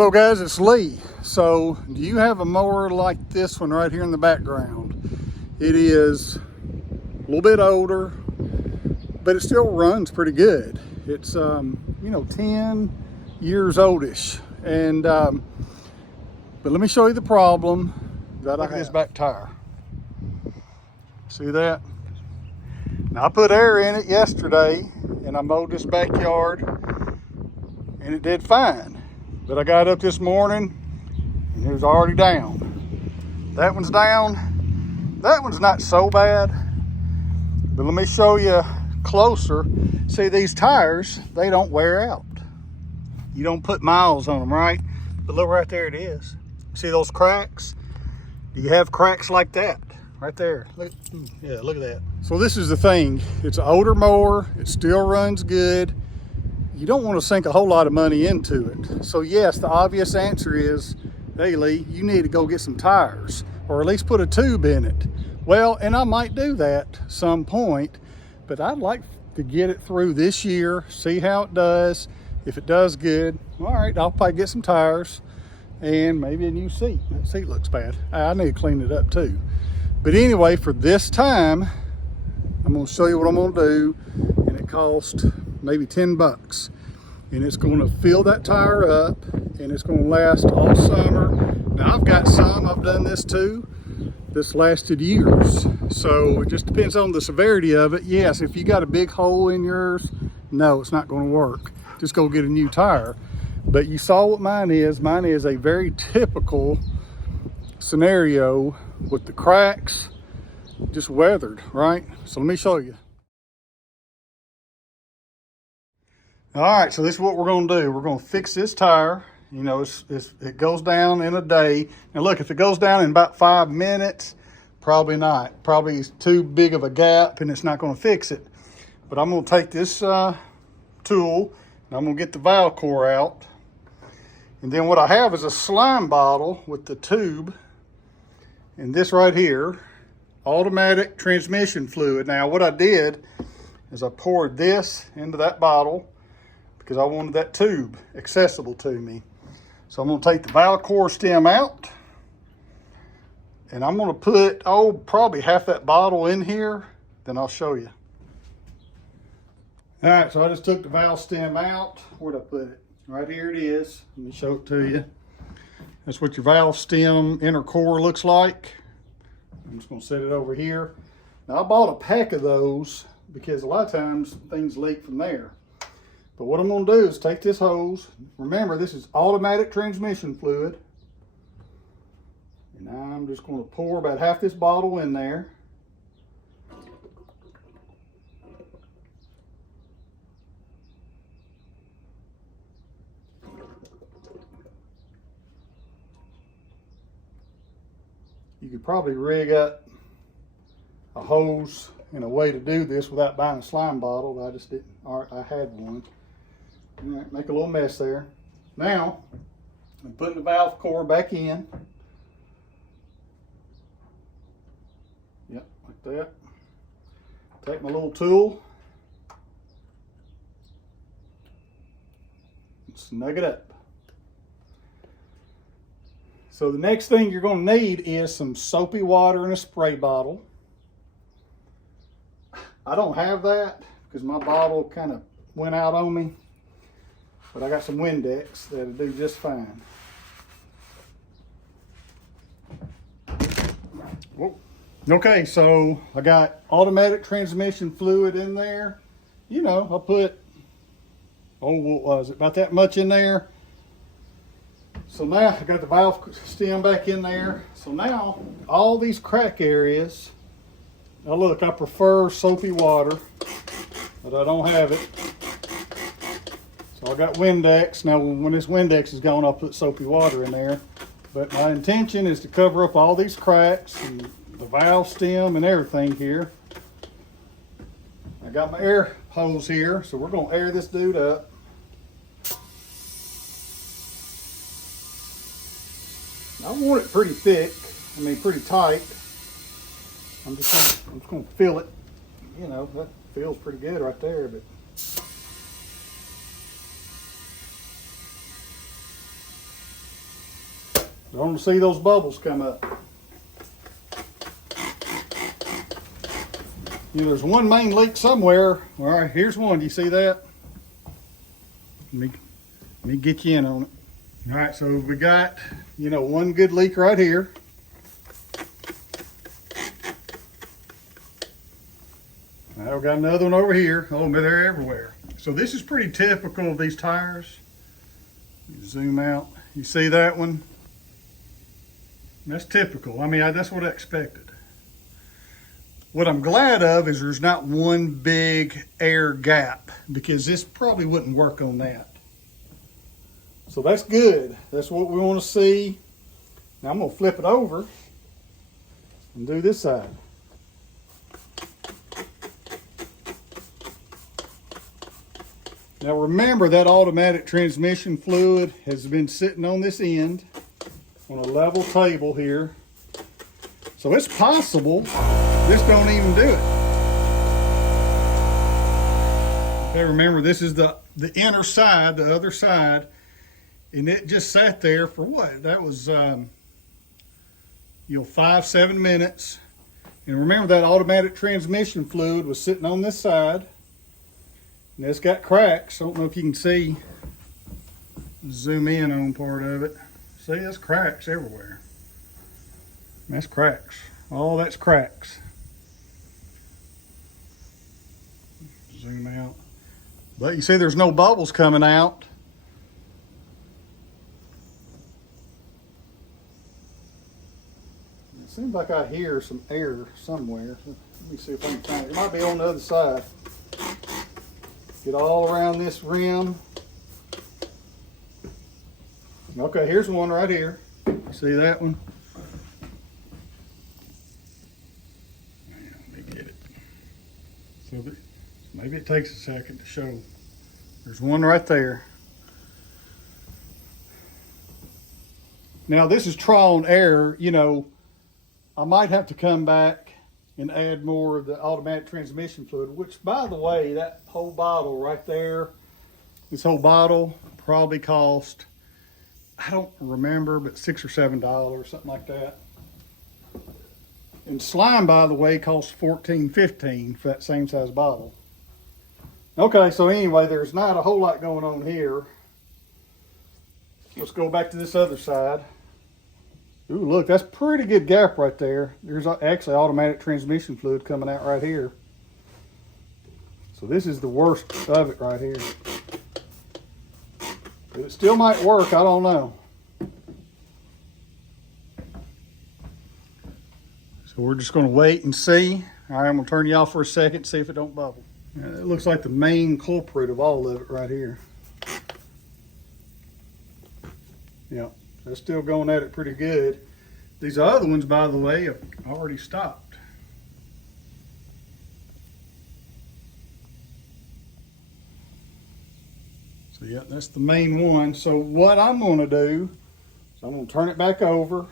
Hello guys, it's Lee. So do you have a mower like this one right here in the background? It is a little bit older, but it still runs pretty good. It's 10 years oldish. And but let me show you the problem that I have. Look at this back tire. See that? Now I put air in it yesterday and I mowed this backyard and it did fine. But I got up this morning and it was already down. That one's down. That one's not so bad. But let me show you closer. See, these tires, they don't wear out. You don't put miles on them, right? But look, right there it is. See those cracks? Do you have cracks like that? Right there. Look, yeah, look at that. So this is the thing. It's an older mower. It still runs good. You don't want to sink a whole lot of money into it. So yes, the obvious answer is, hey Lee, you need to go get some tires or at least put a tube in it. Well, and I might do that some point, but I'd like to get it through this year, see how it does. If it does good, all right, I'll probably get some tires and maybe a new seat. That seat looks bad. I need to clean it up too. But anyway, for this time, I'm gonna show you what I'm gonna do, and it costs maybe 10 bucks. And it's gonna fill that tire up and it's gonna last all summer. Now I've got some, I've done this too, this lasted years. So it just depends on the severity of it. Yes, if you got a big hole in yours, no, it's not gonna work. Just go get a new tire. But you saw what mine is. Mine is a very typical scenario with the cracks, just weathered, right? So let me show you. All right, so this is what we're gonna do. We're gonna fix this tire. You know, it goes down in a day. Now look, if it goes down in about 5 minutes, probably not. Probably it's too big of a gap and it's not gonna fix it. But I'm gonna take this tool and I'm gonna get the valve core out. And then what I have is a slime bottle with the tube. And this right here, automatic transmission fluid. Now what I did is I poured this into that bottle because I wanted that tube accessible to me. So I'm gonna take the valve core stem out and I'm gonna put, probably half that bottle in here, then I'll show you. All right, so I just took the valve stem out. Where'd I put it? Right here it is. Let me show it to you. That's what your valve stem inner core looks like. I'm just gonna set it over here. Now I bought a pack of those because a lot of times things leak from there. But what I'm gonna do is take this hose. Remember, this is automatic transmission fluid. And I'm just gonna pour about half this bottle in there. You could probably rig up a hose and a way to do this without buying a slime bottle, but I just didn't. I had one. All right, make a little mess there. Now, I'm putting the valve core back in. Yep, like that. Take my little tool and snug it up. So the next thing you're gonna need is some soapy water in a spray bottle. I don't have that because my bottle kind of went out on me, but I got some Windex that'll do just fine. Whoa. Okay, so I got automatic transmission fluid in there. You know, I'll put, what was it, about that much in there. So now I got the valve stem back in there. So now all these crack areas, now look, I prefer soapy water, but I don't have it. So I got Windex. Now when this Windex is gone, I'll put soapy water in there. But my intention is to cover up all these cracks and the valve stem and everything here. I got my air hose here, so we're gonna air this dude up. I want it pretty thick, pretty tight. I'm just gonna fill it. You know, that feels pretty good right there, but Don't want to see those bubbles come up. You know, there's one main leak somewhere. All right, here's one. Do you see that? Let me get you in on it. All right, so we got, you know, one good leak right here. Now we got another one over here. Oh, but they're everywhere. So this is pretty typical of these tires. Zoom out. You see that one? That's typical. I mean, that's what I expected. What I'm glad of is there's not one big air gap, because this probably wouldn't work on that. So that's good. That's what we want to see. Now I'm going to flip it over and do this side. Now remember, that automatic transmission fluid has been sitting on this end on a level table here. So it's possible this don't even do it. Okay, remember, this is the inner side, the other side, and it just sat there for what? That was, 5-7 minutes. And remember, that automatic transmission fluid was sitting on this side. And it's got cracks. I don't know if you can see. Zoom in on part of it. See, there's cracks everywhere. That's cracks. All that's cracks. Zoom out. But you see there's no bubbles coming out. It seems like I hear some air somewhere. Let me see if I can find it. It might be on the other side. Get all around this rim. Okay, here's one right here. See that one? Let me get it. So maybe it takes a second to show. There's one right there. Now this is trial and error. You know, I might have to come back and add more of the automatic transmission fluid, which, by the way, that whole bottle right there, this whole bottle probably cost, I don't remember, but $6 or $7, something like that. And slime, by the way, costs $14, $15 for that same size bottle. Okay, so anyway, there's not a whole lot going on here. Let's go back to this other side. Ooh, look, that's a pretty good gap right there. There's actually automatic transmission fluid coming out right here. So this is the worst of it right here. But it still might work, I don't know. So we're just gonna wait and see. All right, I'm gonna turn you off for a second, see if it don't bubble. It looks like the main culprit of all of it right here. Yeah. They're still going at it pretty good. These other ones, by the way, have already stopped. So yeah, that's the main one. So what I'm going to do is I'm going to turn it back over.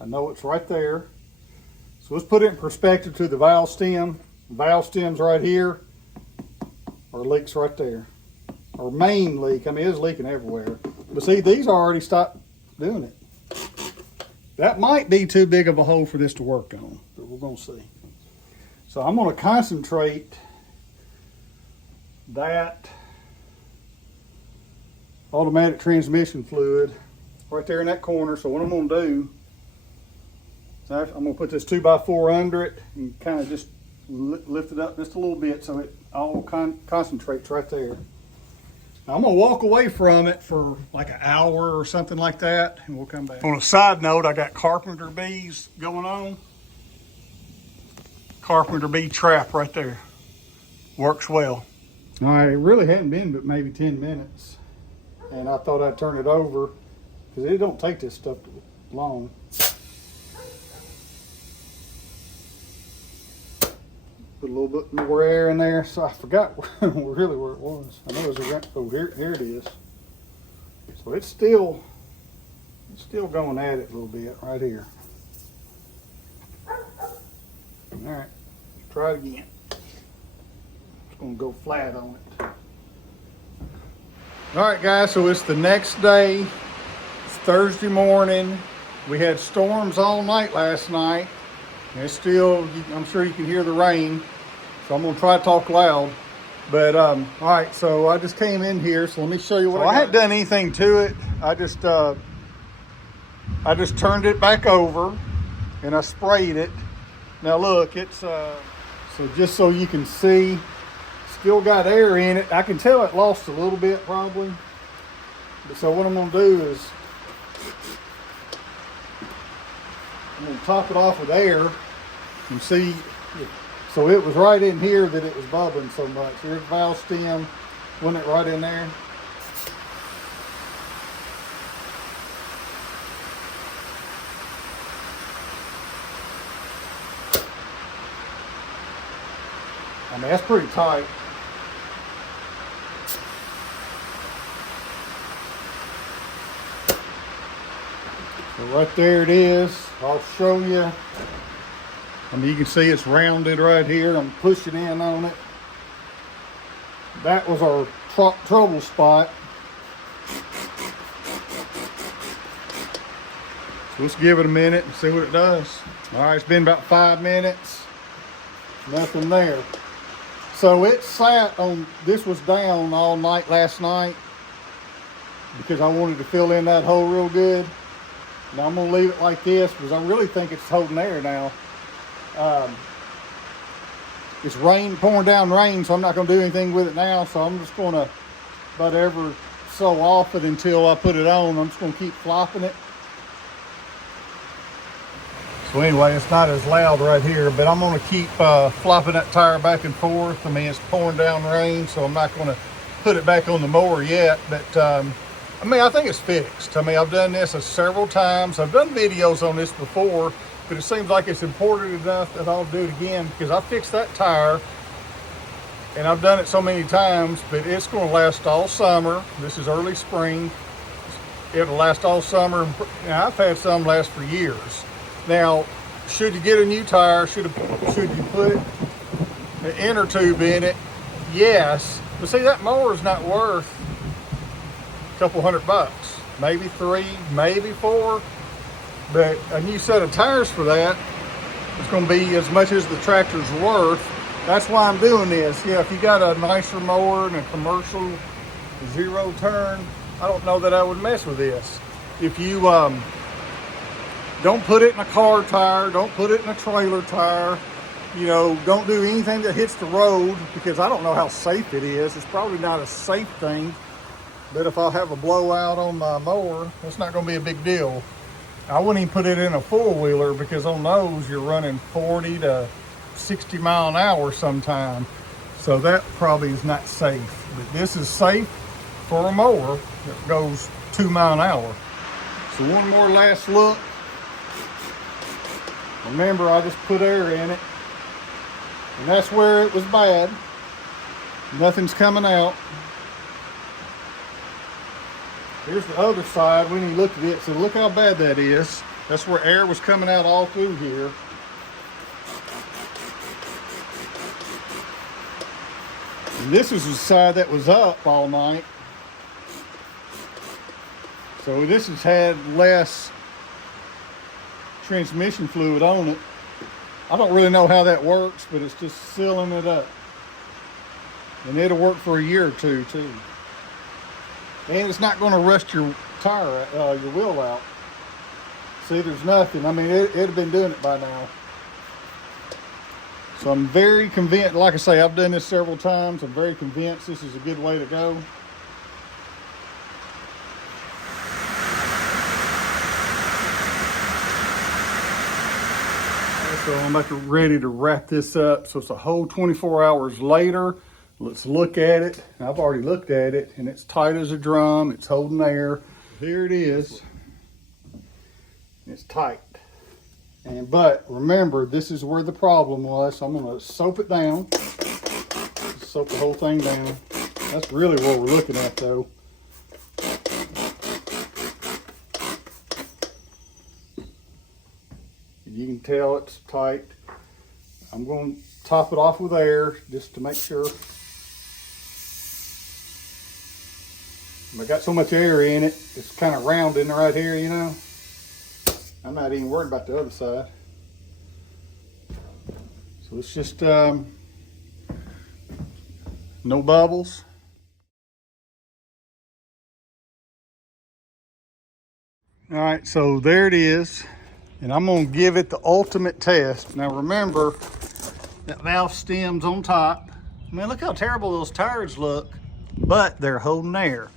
I know it's right there. So let's put it in perspective to the valve stem. The valve stem's right here. Our leak's right there. Our main leak, I mean, it's leaking everywhere. But see, these already stopped doing it. That might be too big of a hole for this to work on, but we're going to see. So I'm going to concentrate that automatic transmission fluid right there in that corner. So what I'm going to do is I'm going to put this 2x4 under it and kind of just lift it up just a little bit so it all concentrates right there. Now I'm going to walk away from it for like an hour or something like that, and we'll come back. On a side note, I got carpenter bees going on. Carpenter bee trap right there. Works well. All right, it really hadn't been but maybe 10 minutes. And I thought I'd turn it over because it don't take this stuff long. Put a little bit more air in there, so I forgot really where it was. I know it was around, oh, here it is. So it's still going at it a little bit right here. All right, try it again. It's gonna go flat on it. All right, guys, so it's the next day. It's Thursday morning. We had storms all night last night. And it's still, I'm sure you can hear the rain. So I'm gonna try to talk loud. But all right, so I just came in here. So let me show you what I hadn't done anything to it. I just turned it back over and I sprayed it. Now look, it's so just so you can see, still got air in it. I can tell it lost a little bit probably. But so what I'm gonna do is I'm gonna top it off with air and see. So it was right in here that it was bubbling so much. Here's the valve stem, wasn't it right in there? I mean, that's pretty tight. So right there it is. I'll show you. I mean, you can see it's rounded right here. I'm pushing in on it. That was our trouble spot. So let's give it a minute and see what it does. All right, it's been about 5 minutes. Nothing there. So it sat on, this was down all night last night because I wanted to fill in that hole real good. Now I'm gonna leave it like this because I really think it's holding air now. It's pouring down rain, so I'm not gonna do anything with it now. So I'm just gonna about every so often until I put it on, I'm just gonna keep flopping it. So anyway, it's not as loud right here, but I'm gonna keep flopping that tire back and forth. I mean, it's pouring down rain, so I'm not gonna put it back on the mower yet, but I mean, I think it's fixed. I mean, I've done this several times. I've done videos on this before, but it seems like it's important enough that I'll do it again because I fixed that tire and I've done it so many times, but it's gonna last all summer. This is early spring. It'll last all summer. Now, I've had some last for years. Now, should you get a new tire, should you put an inner tube in it? Yes, but see, that mower is not worth a couple $100, maybe 3, maybe 4, but a new set of tires for that is going to be as much as the tractor's worth. That's why I'm doing this. Yeah, if you got a nicer mower and a commercial 0 turn, I don't know that I would mess with this. If you don't put it in a car tire, don't put it in a trailer tire, you know, don't do anything that hits the road because I don't know how safe it is. It's probably not a safe thing, but if I have a blowout on my mower, it's not gonna be a big deal. I wouldn't even put it in a four-wheeler because on those you're running 40 to 60 mile an hour sometime. So that probably is not safe, but this is safe for a mower that goes 2 mile an hour. So one more last look. Remember, I just put air in it, and that's where it was bad. Nothing's coming out. Here's the other side when you look at it. So look how bad that is. That's where air was coming out all through here. And this is the side that was up all night. So this has had less transmission fluid on it. I don't really know how that works, but it's just sealing it up. And it'll work for a year or two too. And it's not going to rust your tire, your wheel out. See, there's nothing. I mean, it'd have been doing it by now. So I'm very convinced, like I say, I've done this several times. I'm very convinced this is a good way to go. So I'm ready to wrap this up. So it's a whole 24 hours later. Let's look at it. I've already looked at it and it's tight as a drum. It's holding air. Here it is. It's tight. But remember, this is where the problem was. So I'm gonna soap it down. Soap the whole thing down. That's really what we're looking at though. You can tell it's tight. I'm going to top it off with air just to make sure. I got so much air in it, it's kind of rounding right here, you know. I'm not even worried about the other side. So it's just no bubbles. All right, so there it is. And I'm gonna give it the ultimate test. Now remember, that valve stem's on top. I mean, look how terrible those tires look, but they're holding air.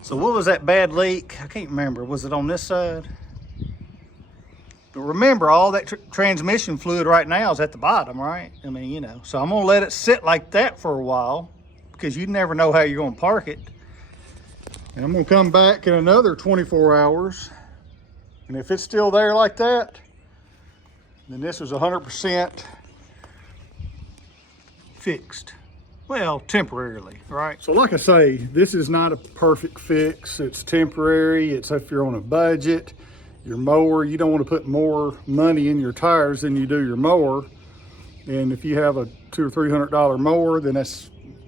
So what was that bad leak? I can't remember. Was it on this side? But remember, all that transmission fluid right now is at the bottom, right? I mean, you know, so I'm gonna let it sit like that for a while because you never know how you're gonna park it. And I'm gonna come back in another 24 hours. And if it's still there like that, then this was 100% fixed. Well, temporarily, right? So like I say, this is not a perfect fix. It's temporary. It's if you're on a budget. Your mower, you don't want to put more money in your tires than you do your mower. And if you have a $200 or $300 mower, then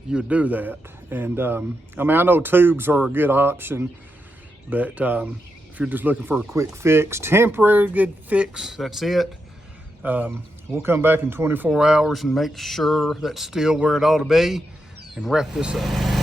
you would do that. And I mean, I know tubes are a good option, but if you're just looking for a quick fix, temporary good fix, that's it. We'll come back in 24 hours and make sure that's still where it ought to be and wrap this up.